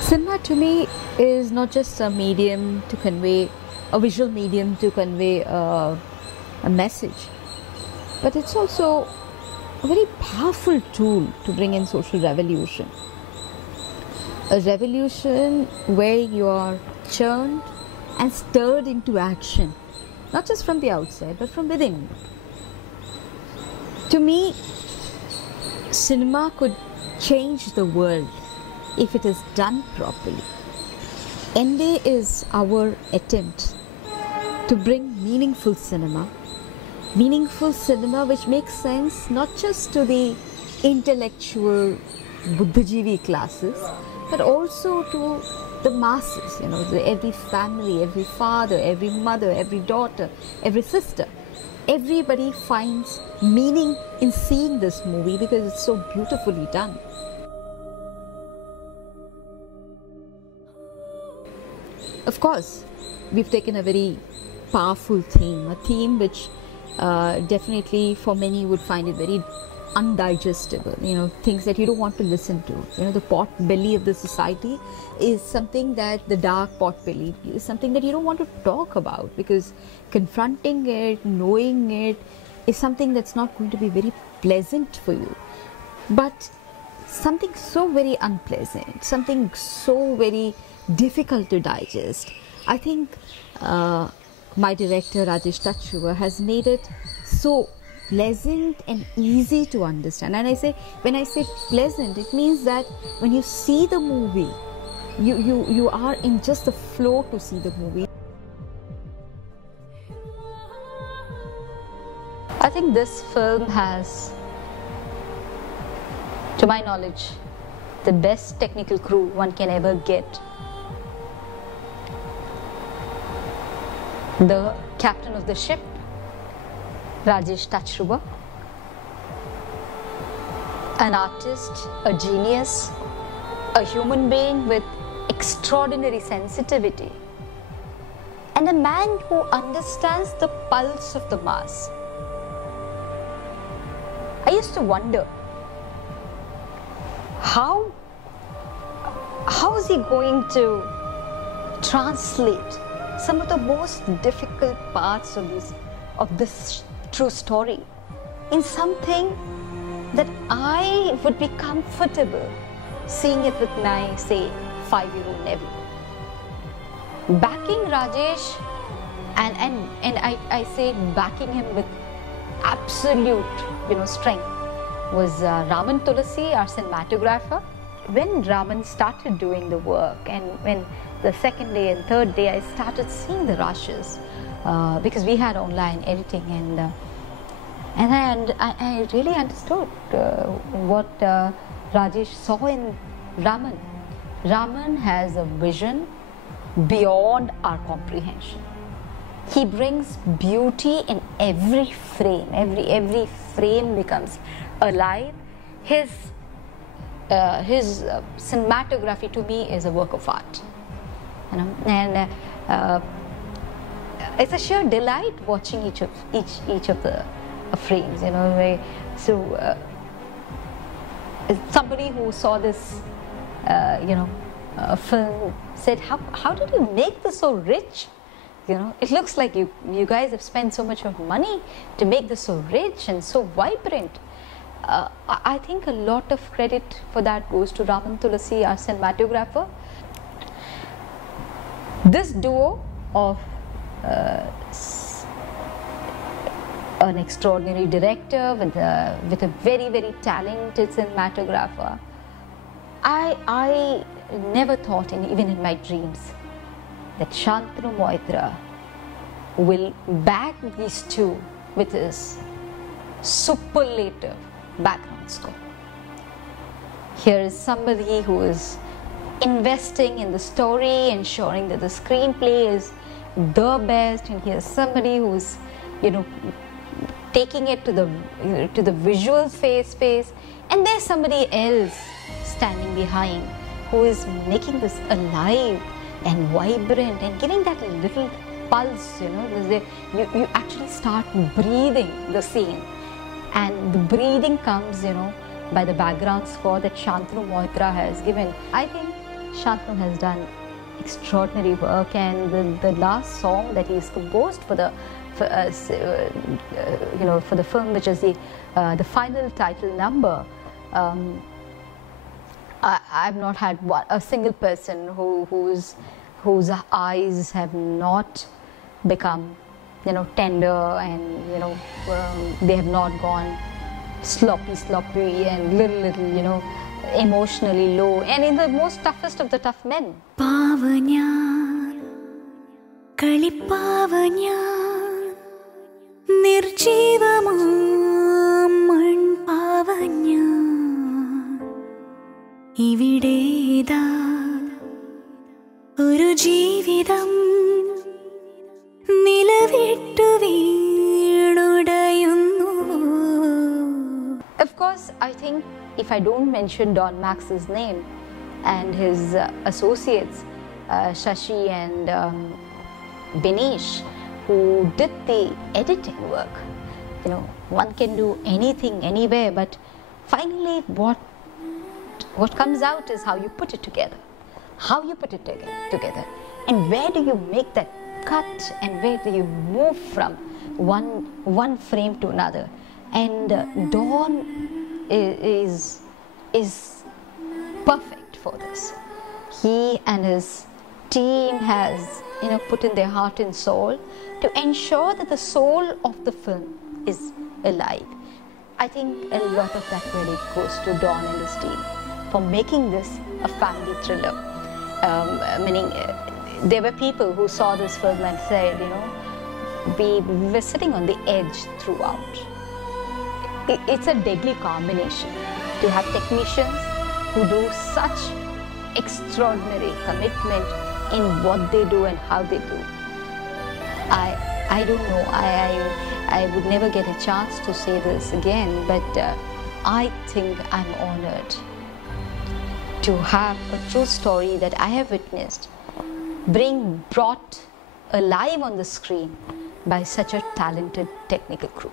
Cinema to me is not just a medium to convey, a visual medium to convey a message, but it's also a very powerful tool to bring in social revolution. A revolution where you are churned and stirred into action, not just from the outside, but from within. To me, cinema could change the world if it is done properly. Ente is our attempt to bring meaningful cinema which makes sense not just to the intellectual Buddhajivi classes, but also to the masses, every family, every father, every mother, every daughter, every sister. Everybody finds meaning in seeing this movie because it's so beautifully done. Of course, we've taken a very powerful theme, a theme which definitely for many would find it very undigestible, things that you don't want to listen to. The pot belly of the society is something that, the dark pot belly is something that you don't want to talk about, because confronting it, knowing it is something that's not going to be very pleasant for you. But something so very unpleasant, something so very difficult to digest, I think my director Rajesh Touchriver has made it so pleasant and easy to understand. And when I say pleasant, it means that when you see the movie, you are in just the flow to see the movie. I think this film has, to my knowledge, the best technical crew one can ever get. The captain of the ship, Rajesh Touchriver, an artist, a genius, a human being with extraordinary sensitivity, and a man who understands the pulse of the mass. I used to wonder, how is he going to translate some of the most difficult parts of this true story in something that I would be comfortable seeing it with my, say, 5-year-old nephew. Backing Rajesh, and I say backing him with absolute strength, was Raman Tulasi, our cinematographer. When Raman started doing the work, and when the second day and third day I started seeing the rushes, because we had online editing, and I really understood what Rajesh saw in Raman. Raman has a vision beyond our comprehension. He brings beauty in every frame. Every frame becomes alive. His cinematography to me is a work of art, and it's a sheer delight watching each of the frames. So somebody who saw this film said, how did you make this so rich? It looks like you guys have spent so much of money to make this so rich and so vibrant. I think a lot of credit for that goes to Raman Tulasi, our cinematographer. This duo of an extraordinary director with a very, very talented cinematographer, I never thought, even in my dreams, that Shantanu Moitra will back these two with his superlative background score. Here is somebody who is investing in the story, ensuring that the screenplay is the best, and here's somebody who's taking it to the visual space, and there's somebody else standing behind who is making this alive and vibrant and giving that little pulse, you know, you actually start breathing the scene, and the breathing comes, you know, by the background score that Shantanu Moitra has given. I think Shantanu has done extraordinary work, and the last song that he's composed for the you know, for the film, which is the final title number. I've not had a single person whose eyes have not become, you know, tender, and, you know, they have not gone sloppy and little, you know, emotionally low, and in the most toughest of the tough men. Pavanyan, Kalipavanyan, Nirjeevamam Pavanyan, Ivideda Oru Jeevidam Nilavittu Veedudayunnu. Of course, I think if I don't mention Don Max's name and his associates, Shashi and Benish, who did the editing work, you know, one can do anything, anywhere, but finally what comes out is how you put it together. How you put it together, and where do you make that cut, and where do you move from one frame to another. And Don is perfect for this. He and his team has, you know, put in their heart and soul to ensure that the soul of the film is alive. I think a lot of that really goes to Don and his team for making this a family thriller. Meaning, there were people who saw this film and said, you know, we were sitting on the edge throughout. It's a deadly combination to have technicians who do such extraordinary commitment in what they do and how they do. I don't know, I would never get a chance to say this again, but I think I'm honored to have a true story that I have witnessed brought alive on the screen by such a talented technical crew.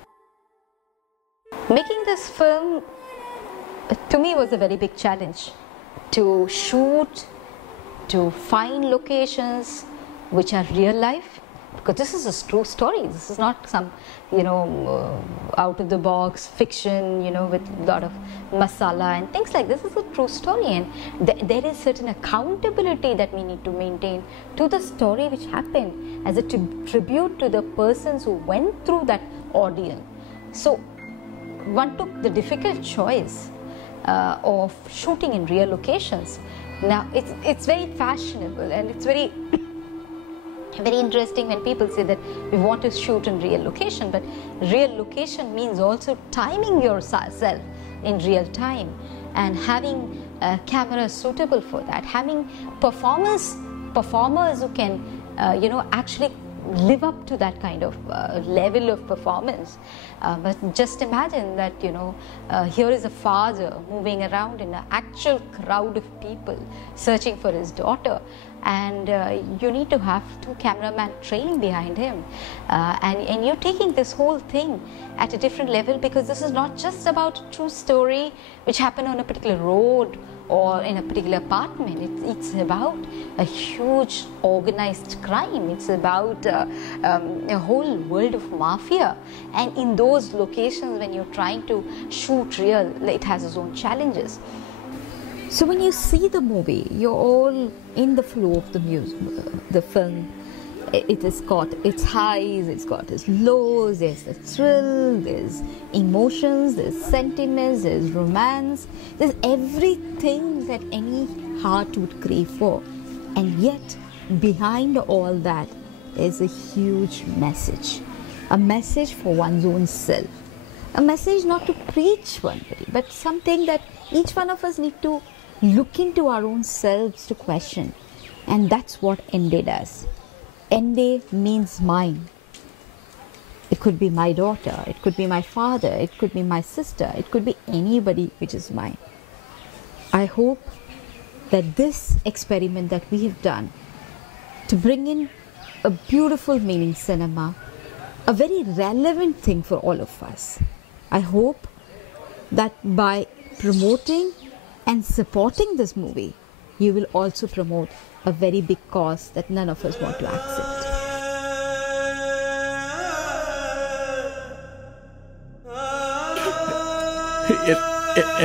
Making this film, to me, was a very big challenge. To shoot, to find locations which are real life, because this is a true story. This is not some, you know, out of the box fiction, you know, with a lot of masala and things like this. This is a true story, and there is certain accountability that we need to maintain to the story which happened as a tribute to the persons who went through that ordeal. So one took the difficult choice of shooting in real locations. Now it's very fashionable, and it's very interesting when people say that we want to shoot in real location, but real location means also timing yourself in real time and having cameras suitable for that, having performers who can you know, actually live up to that kind of level of performance. But just imagine that, you know, here is a father moving around in an actual crowd of people searching for his daughter, and you need to have two cameramen trailing behind him, and you're taking this whole thing at a different level, because this is not just about a true story which happened on a particular road or in a particular apartment. It's about a huge organized crime. It's about a whole world of mafia, and in those locations, when you're trying to shoot real, it has its own challenges. So when you see the movie, you're all in the flow of the film. It has got its highs, it's got its lows, there's the thrill, there's emotions, there's sentiments, there's romance, there's everything that any heart would crave for. And yet, behind all that, there's a huge message. A message for one's own self. A message not to preach one day, but something that each one of us need to look into our own selves to question. And that's what Ente does. Ente means mine. It could be my daughter, it could be my father, it could be my sister, it could be anybody which is mine. I hope that this experiment that we have done to bring in a beautiful meaning cinema, a very relevant thing for all of us. I hope that by promoting and supporting this movie, you will also promote a very big cause that none of us want to accept.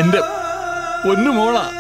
എന്റെ പൊന്നു മോളാ.